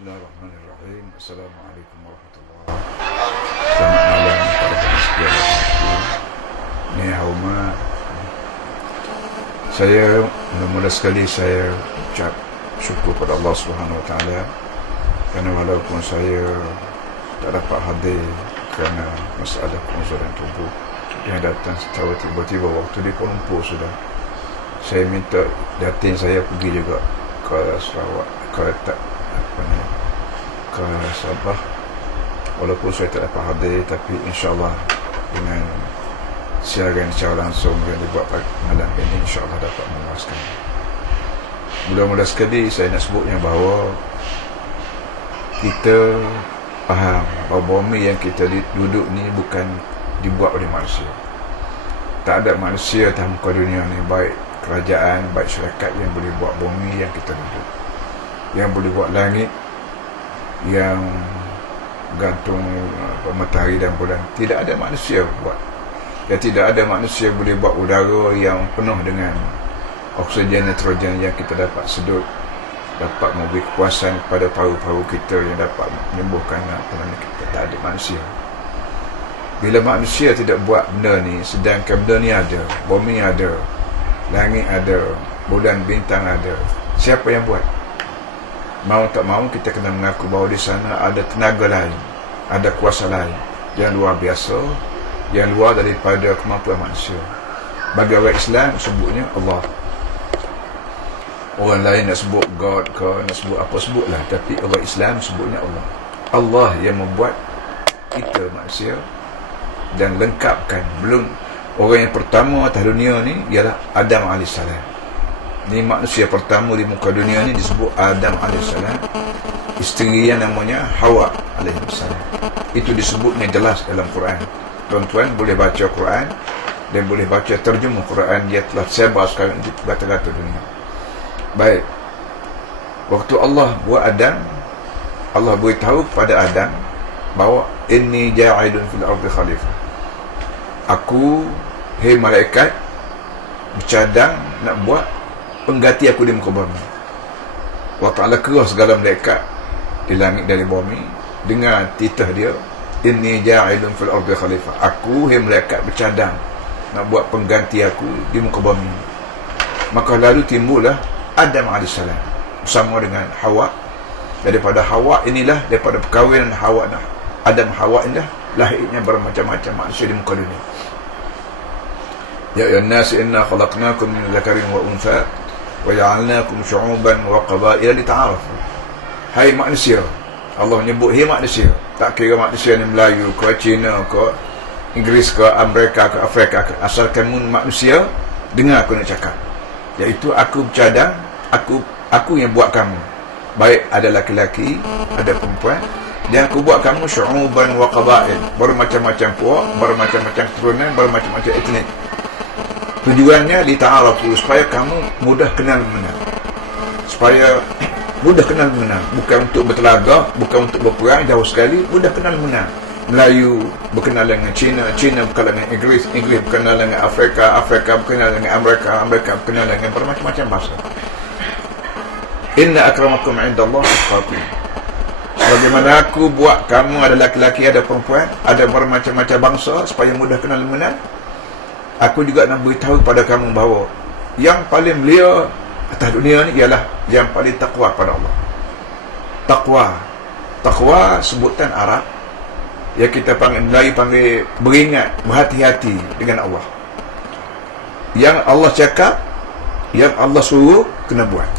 Bismillahirrahmanirrahim. Assalamualaikum warahmatullahi wabarakatuh. Selamat malam kepada sekalian. Ni Hauma. Saya mula-mula sekali saya ucap syukur kepada Allah Subhanahu Wa Taala kerana walaupun saya tak dapat hadir kerana masalah penguzuran tubuh yang datang secara tiba-tiba waktu di Kuala Lumpur sudah, saya minta datin saya pergi juga ke Sarawak, ke Sabah. Walaupun saya tak dapat hadir, tapi insyaAllah dengan siaran secara langsung yang dibuat malam ini, insyaAllah dapat memuaskan. Mula-mula sekali saya nak sebutnya bahawa kita faham bahawa bumi yang kita duduk ni bukan dibuat oleh manusia. Tak ada manusia dalam muka dunia ni, baik kerajaan, baik syarikat, yang boleh buat bumi yang kita duduk, yang boleh buat langit, yang gantung matahari dan bulan. Tidak ada manusia buat. Dan tidak ada manusia boleh buat udara yang penuh dengan oksigen, nitrogen yang kita dapat sedut, dapat memberi kekuasaan kepada paru-paru kita yang dapat menyembuhkan penyakit kita. Tak ada manusia. Bila manusia tidak buat benda ni, sedangkan benda ni ada, bumi ada, langit ada, bulan bintang ada, siapa yang buat? Mau tak mau kita kena mengaku bahawa di sana ada tenaga lain, ada kuasa lain yang luar biasa, yang luar daripada kemampuan manusia. Bagi orang Islam sebutnya Allah. Orang lain nak sebut God ke, nak sebut apa, sebutlah. Tapi orang Islam sebutnya Allah. Allah yang membuat kita manusia dan lengkapkan. Belum orang yang pertama atas dunia ni ialah Adam AS. Ni manusia pertama di muka dunia ni disebut Adam AS. Isteri yang namanya Hawa AS. Itu disebutnya jelas dalam Quran. Tuan-tuan boleh baca Quran dan boleh baca terjemah Quran. Dia telah sebar sekarang di kata-kata dunia. Baik, waktu Allah buat Adam, Allah beritahu kepada Adam bahawa inni ja'idun fil ardi khalifah. Aku, hei malaikat, bercadang nak buat pengganti aku di muka bumi. Allah Ta'ala kerah segala malaikat di langit dan di bumi, dengar titah dia, inni ja'idun fil ardi khalifah. Aku, hei malaikat, bercadang nak buat pengganti aku di muka bumi. Maka lalu timbullah Adam AS bersama dengan Hawa. Daripada Hawa inilah, daripada perkahwinan Hawa dan Adam Hawa inilah lahirnya bermacam-macam manusia di muka dunia. Ya ayyuhan nas inna khalaqnakum min dzakarin wa untha wa ja'alnakum syu'uban wa qabaila lita'arafu. Hai manusia, Allah menyebut hai manusia. Tak kira manusia ni Melayu ke, Cina ke, Inggeris ke, Amerika ke, Afrika ke, asalkan manusia, dengar aku nak cakap. Iaitu aku bercadang, aku yang buat kamu. Baik ada laki-laki, ada perempuan, dan aku buat kamu syu'uban wa qabail, bermacam-macam puak, bermacam-macam keturunan, bermacam-macam etnik. Tujuannya lita'arafu, supaya kamu mudah kenal mengenal. Supaya mudah kenal mengenal, bukan untuk bertelagak, bukan untuk berperang, jauh sekali, mudah kenal mengenal. Melayu berkenal dengan Cina, Cina berkenal dengan Inggeris, Inggeris berkenal dengan Afrika, Afrika berkenal dengan Amerika, Amerika berkenal dengan bermacam-macam bahasa. Inna akramakum indallah atqakum. Bagaimana aku buat kamu ada laki-laki, ada perempuan, ada bermacam-macam bangsa, supaya mudah kenal mengenal. Aku juga nak beritahu kepada kamu bahawa yang paling mulia atas dunia ni ialah yang paling takwa pada Allah. Takwa sebutan Arab yang kita panggil, Melayu panggil beringat, berhati-hati dengan Allah. Yang Allah cakap, yang Allah suruh, kena buat.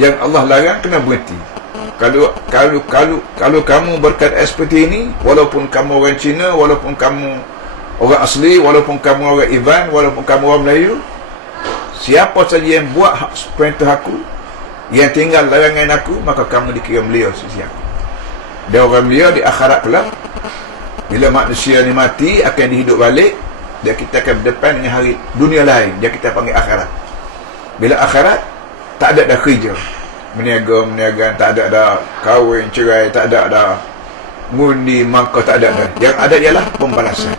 Yang Allah larang, kena berhenti. Kalau kamu berkata seperti ini, walaupun kamu orang Cina, walaupun kamu orang asli, walaupun kamu orang Ivan, walaupun kamu orang Melayu, siapa saja yang buat perintah aku, yang tinggal larangan aku, maka kamu dikira mulia sisi aku. Dan orang mulia di akhirat kelak, bila manusia ni mati, akan dihidup balik, dan kita akan berdepan dengan hari dunia lain, yang kita panggil akhirat. Bila akhirat, tak ada dah kerja, meniaga, tak ada dah kahwin, cerai, tak ada dah ngundi, mangkah, tak ada dah. Yang ada ialah pembalasan.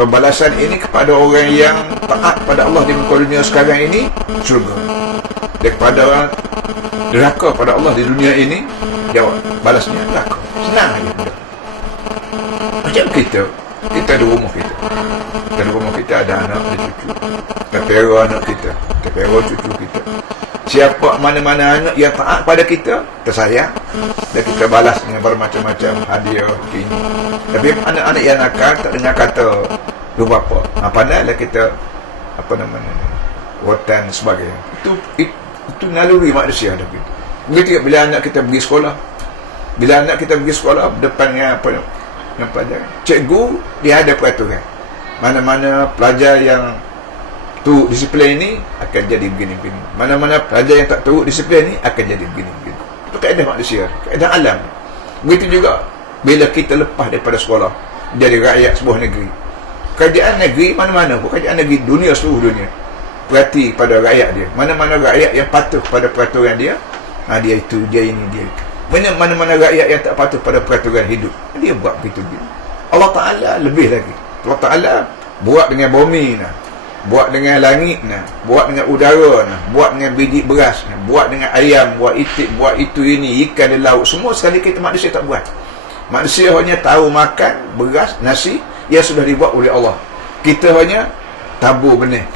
Pembalasan ini kepada orang yang taat pada Allah di muka dunia sekarang ini, syurga. Dan kepada orang derhaka pada Allah di dunia ini, Jawab. Balasnya takut. Senang aja. Macam kita ada rumah kita. Kita ada rumah kita, ada anak, ada cucu. Kita pera anak kita. Kita pera cucu kita. Siapa mana-mana anak yang taat pada kita, kita sayang. Dan kita balas dengan bermacam-macam hadiah, kini. Tapi anak-anak yang nakal, tak dengar kata lu bapa. Pandailah kita, rotan sebagainya. Itu naluri manusia. Begitu bila anak kita pergi sekolah. Bila anak kita pergi sekolah, depannya pelajar, cikgu dia ada peraturan. Mana-mana pelajar yang turut disiplin ini akan jadi begini-begini. Mana-mana pelajar yang tak turut disiplin ini akan jadi begini-begini. Itu kaedah manusia, kaedah alam. Begitu juga bila kita lepas daripada sekolah, jadi rakyat sebuah negeri. Kerajaan negeri mana-mana, kerajaan negeri dunia, seluruh dunia, perhati pada rakyat dia. Mana-mana rakyat yang patuh pada peraturan dia, dia itu, dia ini, dia itu. Mana-mana rakyat yang tak patuh pada peraturan hidup, dia buat begitu-begitu. Allah Ta'ala lebih lagi. Allah Ta'ala buat dengan bumi, buat dengan langit, buat dengan udara, buat dengan biji beras, buat dengan ayam, buat itik, buat itu ini, ikan di laut. Semua sekali kita manusia tak buat. Manusia hanya tahu makan beras, nasi yang sudah dibuat oleh Allah. Kita hanya tabur benih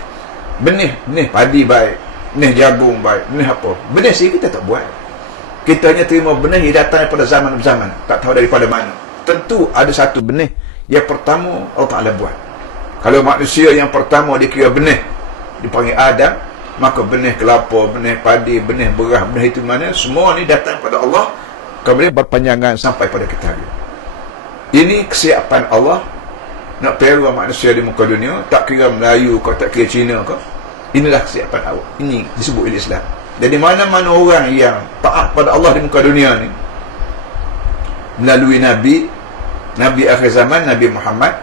padi baik, benih jagung baik, benih apa, benih sih kita tak buat. Kita hanya terima benih yang datang daripada zaman-zaman, tak tahu daripada mana. Tentu ada satu benih yang pertama Allah Ta'ala buat. Kalau manusia yang pertama dikira benih, dipanggil Adam, maka benih kelapa, benih padi, benih beras, benih itu mana, semua ni datang pada Allah, kemudian berpanjangan sampai pada kita. Ini kesiapan Allah nak pera manusia di muka dunia, tak kira Melayu kau, tak kira Cina kau. Inilah kesiapan Allah. Ini disebut oleh Islam. Jadi mana-mana orang yang taat pada Allah di muka dunia ni, melalui Nabi akhir zaman, Nabi Muhammad,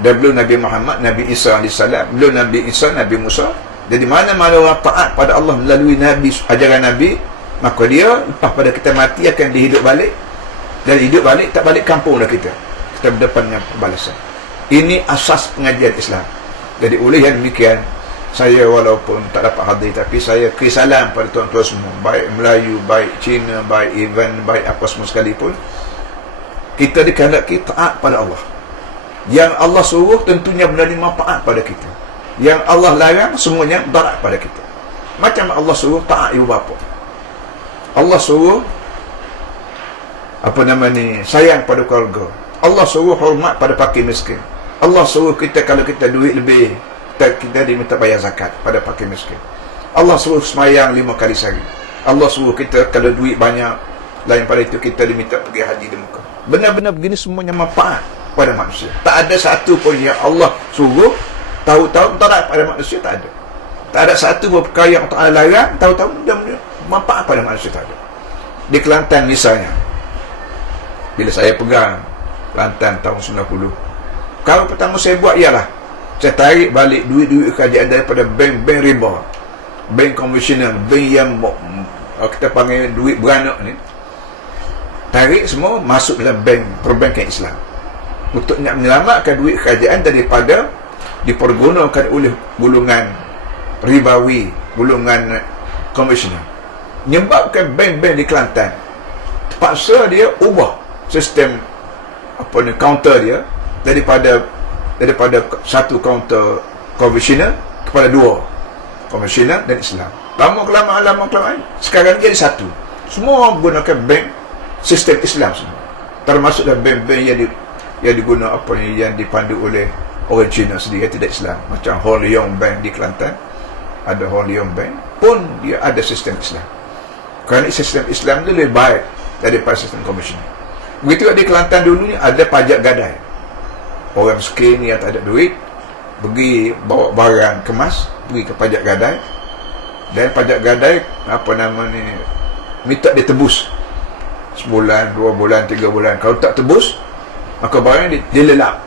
dan belum Nabi Muhammad, Nabi Isa AS, belum Nabi Isa, Nabi Musa. Jadi mana-mana orang taat pada Allah melalui Nabi, ajaran Nabi, maka dia lepas pada kita mati akan dihidup balik. Dan hidup balik, tak balik kampung dah kita. Kita berdepan dengan balasan. Ini asas pengajian Islam. Jadi oleh yang demikian, saya walaupun tak dapat hadir, tapi saya beri salam pada tuan-tuan semua, baik Melayu, baik Cina, baik Ivan, baik apa semua sekalipun. Kita dikehendaki taat pada Allah. Yang Allah suruh tentunya menerima manfaat pada kita. Yang Allah larang semuanya darat pada kita. Macam Allah suruh taat ibu bapa. Allah suruh sayang pada keluarga. Allah suruh hormat pada fakir miskin. Allah suruh kita kalau kita duit lebih, kita diminta bayar zakat pada fakir miskin. Allah suruh semayang 5 kali sehari. Allah suruh kita kalau duit banyak, lain pada itu kita diminta pergi haji di Mekah. Benar-benar begini semuanya manfaat pada manusia. Tak ada satu pun yang Allah suruh tahu-tahu taat pada manusia, tak ada. Tak ada satu pun perkara yang Allah larang tahu-tahu dia manfaat pada manusia, tak ada. Di Kelantan misalnya, bila saya pegang Kelantan tahun 90, kalau pertama saya buat ialah saya tarik balik duit-duit kerajaan daripada bank riba, bank konvensional, bank yang kita panggil duit beranak ni, tarik semua masuk dalam bank perbankan Islam untuk nak menyelamatkan duit kerajaan daripada dipergunakan oleh golongan ribawi, golongan konvensional. Menyebabkan bank-bank di Kelantan terpaksa dia ubah sistem counter dia daripada satu counter konvensional kepada 2, konvensional dan Islam. Lama-kelamaan sekarang jadi satu. Semua gunakan bank sistem Islam semua, termasuk dalam bank-bank yang diguna yang dipandu oleh orang Cina sendiri, tidak Islam. Macam Ho Leong Bank di Kelantan, ada Ho Leong Bank pun dia ada sistem Islam, kerana sistem Islam itu lebih baik daripada sistem konvensional. Begitu di Kelantan dulu ni ada pajak gadai. Orang miskin yang tak ada duit pergi bawa barang kemas, pergi ke pajak gadai, dan pajak gadai minta dia tebus sebulan, 2 bulan, 3 bulan. Kalau tak tebus, maka barang dilelap,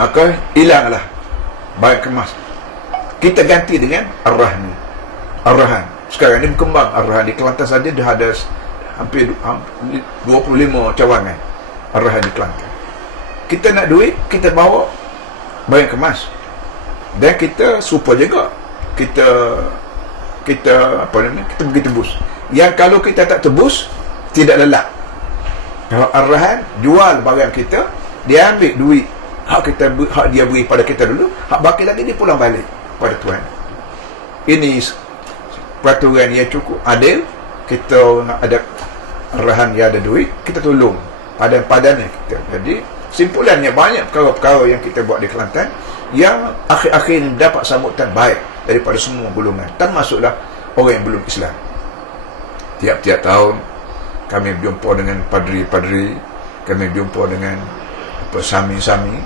maka hilanglah barang kemas. Kita ganti dengan Ar-Rahan. Sekarang ni berkembang Ar-Rahan. Di Kelantan saja dah ada hampir 25 cawangan Ar-Rahan di Kelantan. Kita nak duit, kita bawa barang kemas, dan kita serupa juga kita pergi tebus. Yang kalau kita tak tebus, tidak lelak. Kalau arahan jual barang kita, dia ambil duit hak dia beri pada kita dulu, hak baki lagi dia pulang balik pada tuan. Ini peraturan yang cukup adil. Kita nak ada arahan yang ada duit, kita tolong padan-padannya kita. Jadi simpulannya, banyak perkara-perkara yang kita buat di Kelantan yang akhir-akhir ini dapat sambutan baik daripada semua golongan, termasuklah orang yang belum Islam. Tiap-tiap tahun kami berjumpa dengan padri-padri, kami berjumpa dengan sami-sami,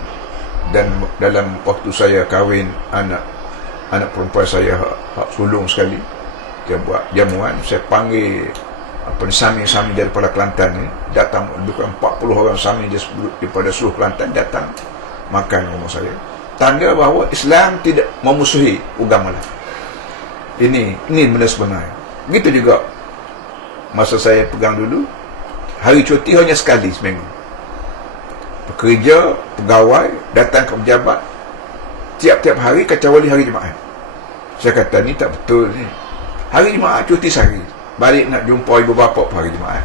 dan dalam waktu saya kahwin anak perempuan saya hak sulung sekali, dia buat jamuan, saya panggil sami-sami daripada Kelantan ni datang, lebih kurang 40 orang sami daripada seluruh Kelantan datang makan rumah saya. Tanda bahawa Islam tidak memusuhi agama lain. Ini benda sebenar. Begitu juga masa saya pegang dulu, hari cuti hanya sekali seminggu. Pekerja, pegawai datang ke pejabat tiap-tiap hari kecuali hari Jumaat. Saya kata ni tak betul ni. Hari Jumaat cuti sehari. Balik nak jumpa ibu bapa pun hari Jumaat.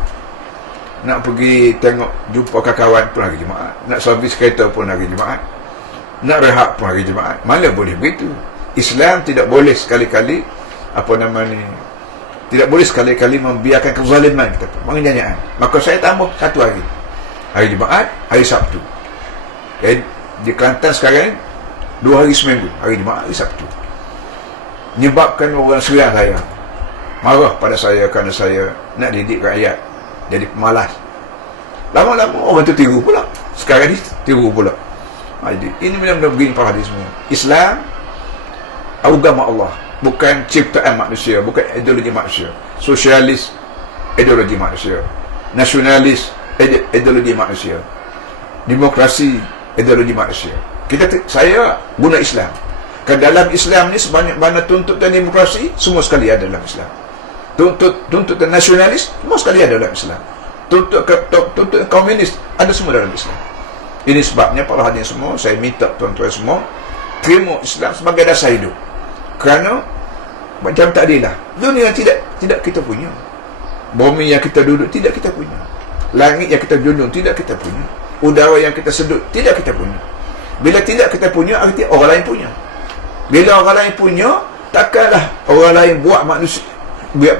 Nak pergi tengok jumpa kawan pun hari Jumaat. Nak servis kereta pun hari Jumaat. Nak rehat pun hari Jumaat. Mana boleh begitu? Islam tidak boleh sekali-kali tidak boleh sekali-kali membiarkan kezaliman kita, penganiayaan. Maka saya tambah satu hari, hari Jumaat, hari Sabtu. Jadi di Kelantan sekarang 2 hari seminggu, hari Jumaat, hari Sabtu. Menyebabkan orang serang saya, marah pada saya kerana saya nak didik rakyat jadi pemalas. Lama-lama orang tu tiru pula. Sekarang ni tiru pula. Jadi ini benar-benar begini para hadis semua. Islam agama Allah, bukan ciptaan manusia, bukan ideologi manusia. Sosialis ideologi manusia, nasionalis ideologi manusia, demokrasi ideologi manusia. Saya guna Islam. Ke dalam Islam ni sebanyak mana tuntutan demokrasi, semua sekali ada dalam Islam. Tuntutan nasionalis, semua sekali ada dalam Islam. Tuntutan komunis, ada semua dalam Islam. Ini sebabnya para hadirin semua, saya minta tuan-tuan semua terima Islam sebagai dasar hidup. Kerana macam tadilah, dunia tidak kita punya. Bumi yang kita duduk tidak kita punya. Langit yang kita junjung tidak kita punya. Udara yang kita sedut tidak kita punya. Bila tidak kita punya, arti orang lain punya. Bila orang lain punya, takkanlah orang lain buat manusia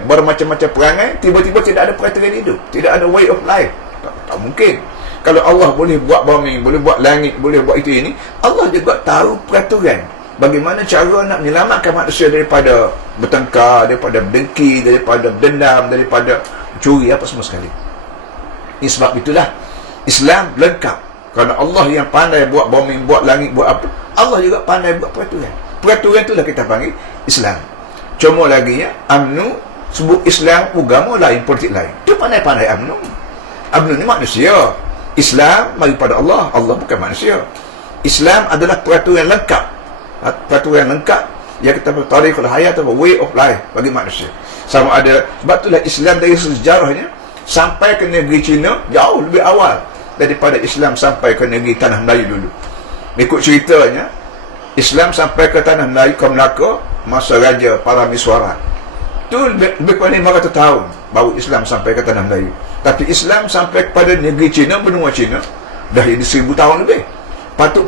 bermacam-macam perangai, tiba-tiba tidak ada peraturan hidup, tidak ada way of life. Tak mungkin. Kalau Allah boleh buat bumi, boleh buat langit, boleh buat itu ini, Allah juga tahu peraturan bagaimana cara nak menyelamatkan manusia daripada bertengkar, daripada dengki, daripada dendam, daripada curi, apa semua sekali. Ini sebab itulah Islam lengkap. Kerana Allah yang pandai buat bumi, buat langit, buat apa, Allah juga pandai buat peraturan. Peraturan itulah kita panggil Islam. Cuma lagi ya, UMNO sebut Islam agama lain, politik lain. Dia pandai-pandai UMNO. UMNO ni manusia. Islam daripada Allah, Allah bukan manusia. Islam adalah peraturan lengkap. Peraturan lengkap yang kita tarikhul hayat atau way of life bagi manusia. Sama ada, sebab itulah Islam dari sejarahnya sampai ke negeri Cina jauh lebih awal daripada Islam sampai ke negeri Tanah Melayu dulu. Ikut ceritanya, Islam sampai ke Tanah Melayu, ke Melaka masa Raja Paramiswara. Itu lebih kurang 500 tahun baru Islam sampai ke Tanah Melayu. Tapi Islam sampai kepada negeri Cina, benua Cina, dah jadi 1000 tahun lebih.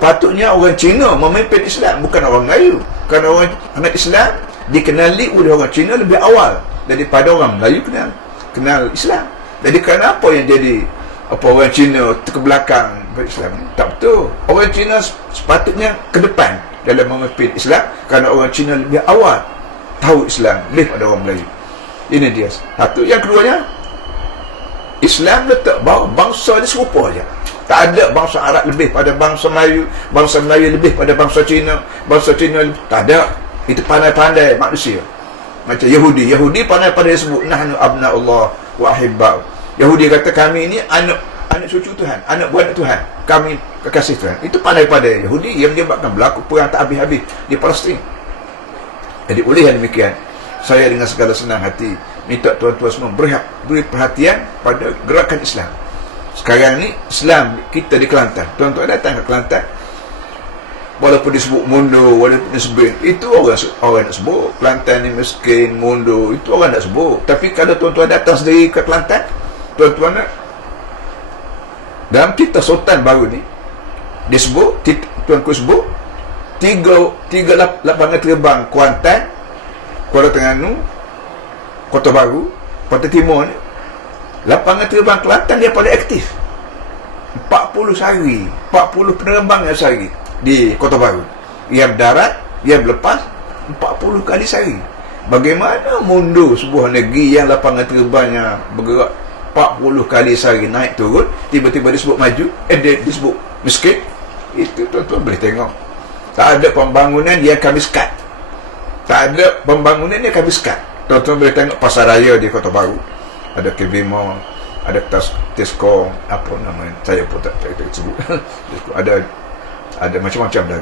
Patutnya orang Cina memimpin Islam, bukan orang Melayu. Kerana orang Islam dikenali oleh orang Cina lebih awal daripada orang Melayu kenal Islam. Jadi kenapa yang jadi orang Cina terkebelakang berislam? Tak betul. Orang Cina sepatutnya ke depan dalam memimpin Islam, kerana orang Cina lebih awal tahu Islam lebih pada orang Melayu. Ini dia satu. Yang keduanya, Islam letak bahawa bangsa ni serupa je. Tak ada bangsa Arab lebih pada bangsa Melayu lebih pada bangsa Cina lebih. Tak ada. Itu pandai-pandai manusia. Macam Yahudi pandai-pandai sebut nahnu abna'ullah wa ahibba'u. Yahudi kata kami ini anak cucu Tuhan, anak buah Tuhan, kami kekasih Tuhan. Itu pandai-pandai Yahudi yang menyebabkan berlaku perang tak habis-habis di Palestin. Jadi oleh yang demikian, saya dengan segala senang hati minta tuan-tuan semua beri perhatian pada gerakan Islam. Sekarang ni Islam kita di Kelantan, tuan-tuan datang ke Kelantan, walaupun disebut mundur, walaupun disebut itu orang nak sebut Kelantan ni miskin, mundur, itu orang nak sebut. Tapi kalau tuan-tuan datang sendiri ke Kelantan, tuan-tuan, dalam kitab Sultan baru ni dia sebut, tuanku sebut tiga lapangan terbang Kuantan, Kuala Terengganu, Kota Baru, Kota Timur ni, lapangan terbang Kelantan dia paling aktif. 40 sehari, 40 penerbangan sehari di Kota Baru. Yang darat, yang lepas 40 kali sehari. Bagaimana mundur sebuah negeri yang lapangan terbangnya bergerak 40 kali sehari naik turun, tiba-tiba disebut maju, disebut miskin? Itu tuan-tuan boleh tengok. Tak ada pembangunan yang kami sekat. Tak ada pembangunan yang kami sekat. Tuan-tuan boleh tengok pasar raya di Kota Baru. Ada KB Mall, ada Tesco, apa nama, saya pun tak sebut. ada macam-macam dah.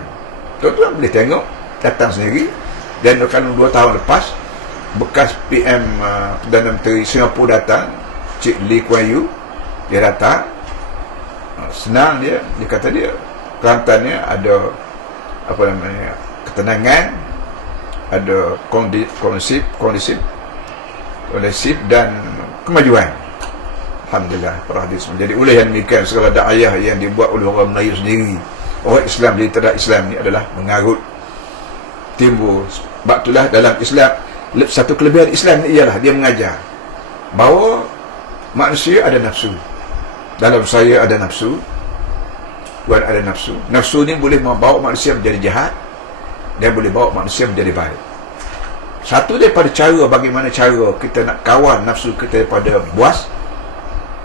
Tuan-tuan boleh tengok, datang sendiri. Dan kalau 2 tahun lepas, bekas PM Perdana Menteri Singapura datang, Cik Lee Kuan Yew, dia datang, senang dia kata dia Kelantan ni ada apa namanya, ketenangan, ada kondisif dan kemajuan. Alhamdulillah, para hadis. Jadi oleh yang demikian, segala dakwah yang dibuat oleh orang Melayu sendiri, orang Islam di tengah Islam ni adalah mengarut, timbul. Sebab itulah dalam Islam, satu kelebihan Islam ni ialah dia mengajar bahawa manusia ada nafsu. Dalam saya ada nafsu, Tuhan ada nafsu. Nafsu ni boleh membawa manusia menjadi jahat, dan boleh bawa manusia menjadi baik. Satu daripada cara, bagaimana cara kita nak kawal nafsu kita daripada buas,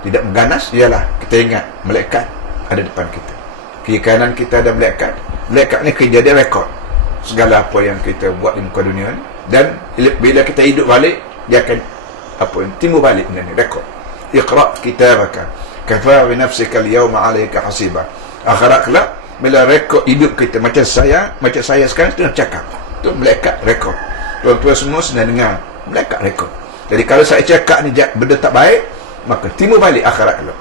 tidak mengganas, ialah kita ingat malaikat ada depan kita. Kiri kanan kita ada malaikat. Malaikat ni kerja dia rekod segala apa yang kita buat di muka dunia ni. Dan bila kita hidup balik, dia akan timbul balik benda ni, rekod. Iqra' kitabaka kafa bi nafsika al-yawma 'alayka hasiba. Akhirat kelak, bila rekod hidup kita, macam saya sekarang tengah cakap, tu malaikat rekod. Tuan-tuan semua sedang dengar, malaikat rekod. Jadi kalau saya cakap ni benda tak baik, maka timbul balik akhirat kelak.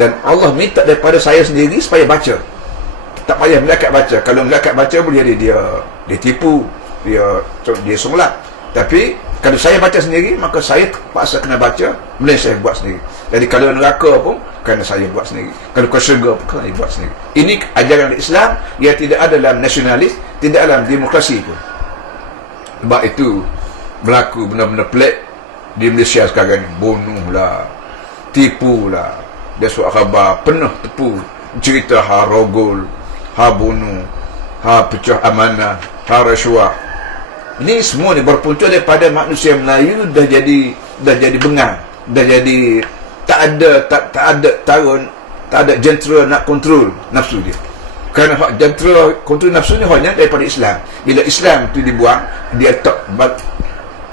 Dan Allah minta daripada saya sendiri supaya baca. Tak payah malaikat baca. Kalau malaikat baca boleh jadi dia tipu, dia semulak. Tapi kalau saya baca sendiri, maka saya terpaksa kena baca benda yang saya buat sendiri. Jadi kalau neraka pun kerana saya buat sendiri, kalau ke syurga pun kerana saya buat sendiri. Ini ajaran Islam yang tidak ada dalam nasionalis, tidak dalam demokrasi pun. Sebab itu berlaku benda-benda pelik di Malaysia sekarang ni. Bunuh lah, tipu lah. Dia surat khabar penuh tipu, cerita ha rogol, ha bunuh, ha pecah amanah, ha rasuah. Ini semua ni berpunca daripada manusia Melayu dah jadi bengang, dah jadi tak ada jentera nak kontrol nafsu dia. Kerana hak jentera kontrol nafsu ni hanya daripada Islam. Bila Islam tu dibuang, dia tak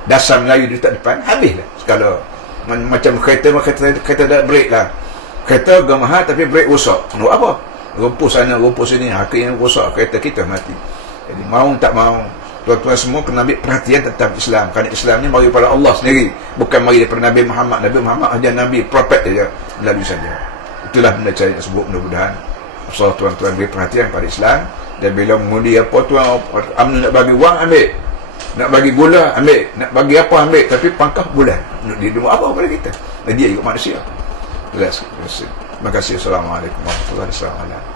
dasar Melayu dia tak depan, habislah segala. Macam kereta dah break lah. Kereta agak mahal tapi break rosak. Nak apa? Rumpus sana, rumpus sini, akhirnya rosak kereta kita mati. Jadi mau tak mau, tuan-tuan semua kena ambil perhatian tentang Islam. Kerana Islam ni mari daripada Allah sendiri, bukan mari daripada Nabi Muhammad. Nabi Muhammad hanya Nabi, prophet saja, melalui saja. Itulah benda saya nak sebut. Mudah-mudahan tuan-tuan beri perhatian pada Islam. Dan bila mengundi apa tuan, UMNO nak bagi wang, ambil. Nak bagi gula, ambil. Nak bagi apa, ambil. Tapi pangkah bulan. Dia buat apa pada kita? Dia ikut manusia. Terima kasih. Assalamualaikum warahmatullahi wabarakatuh.